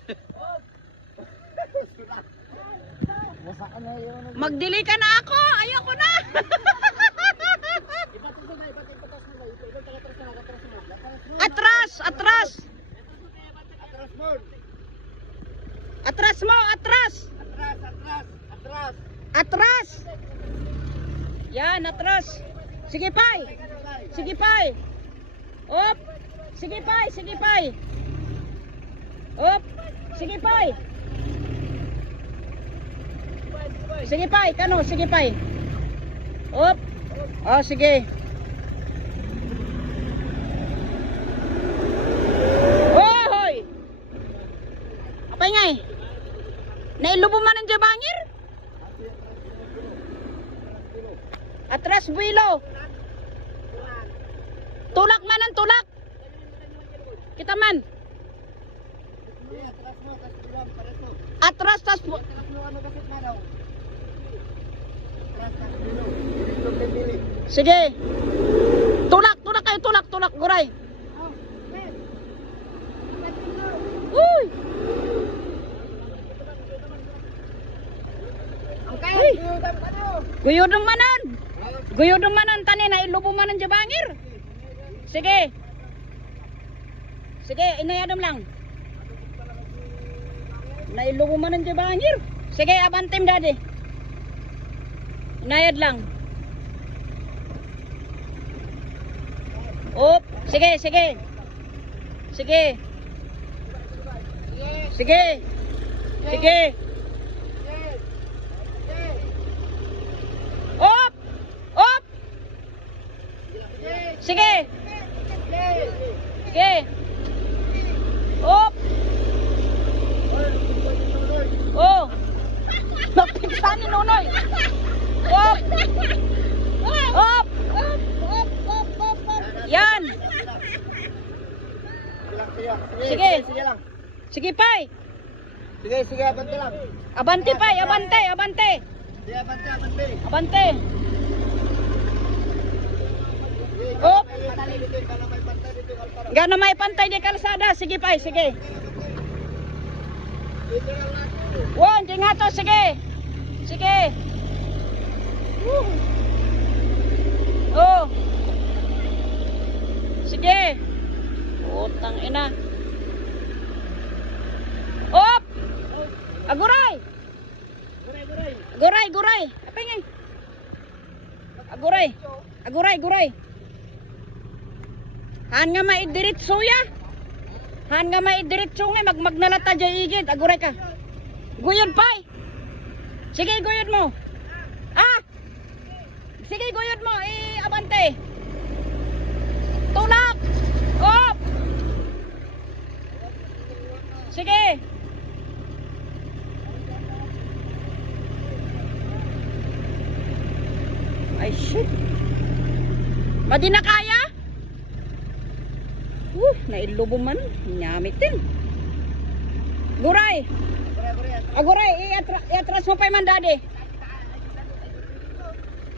atras. Magdili ka na ako. Ayoko na. atras, atras. Atras mo, atras. Atras. Yan, atras. Sige, pay. Sige, pay. Op. Sige, pay. Sige, pay. Op. Sige, pay. Sige, pay. Kano? Sige, pay. Op. Oh, sige. Hoy! Apa ngay? Nailubo man ang jabangir? Atras builo. Tulak man ang tulak. Kita man. Atras tas bu- Sige. Tulak, tulak kayo, tulak, tulak, guray. Uy! Uy! Guyod ng manan. Guyod ng manan tani na ilubo manan jabangir. Sige. Sige, inayadam lang. Na ilubo manan jabangir. Sige, abantim dadi. Inayad lang. Op, sige, sige. Sige. Sige. Sige. Op! Op! Sige. Sige. Sige, Pai. Sige, sige, abante lang. Abante, Pai. Abante, abante. Sige, abante, abante. Abante. Alpara. Gana may pantay di kalsada. Sige, Pai. Sige. Wan, di nga to. Sige. Sige. Aguray, nga? Aguray. Aguray, guray. Han nga maidiritso ya. Han nga maidiritso nga magmagnalata dyan igid. Aguray ka. Guyod pay. Sige, guyod mo. Ah! Sige, guyod mo. Eh, abante. Tulak! Op! Sige. Ay, shit. Madi na kaya? Uh, nailubo man. Nyamit din. Guray! Guray, guray. Aguray, iatra, iatras mo pa man, daddy.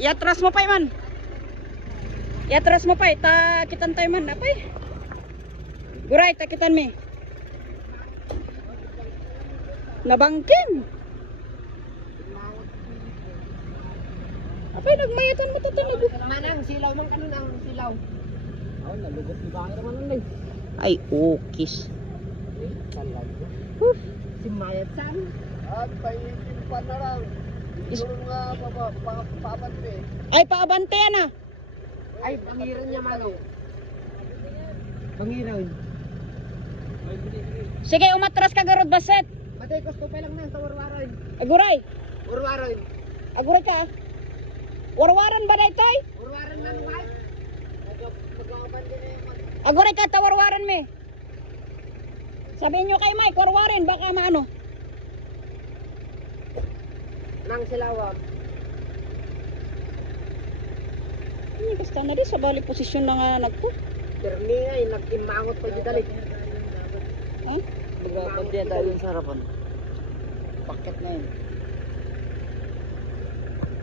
Iatras mo pa man. Iatras mo pa, ta kitan tayo man, apay. Guray, ta kitan mi. Nabangkin. Apay, nagmayatan mo tatanog. Naman ang silaw man kanon ang silaw. Oh, nalugot ni bangir man nun eh. Ay, ukis. Huh. Si Mayat San. At paitin pa na lang. Ito nga pa pa pa paabante. Ay, paabante na. Ay, bangiran niya malo. Bangiran. Sige, umatras ka garod baset. Matay ko pa lang na sa warwaran. Aguray. Warwaran. Aguray ka. ah. Warwaran ba na itoy? Warwaran na nung ay. Mag-aabante na yung Aguray ka, tawarwaran me. Sabihin nyo kay Mike, warwarin, baka maano. nang silawan. Ano basta na di sa bali posisyon na nga nagpo. Permi ay nag-imangot pa dito dali. Ha? Mag-aabante tayo sa harapan. Paket na yun.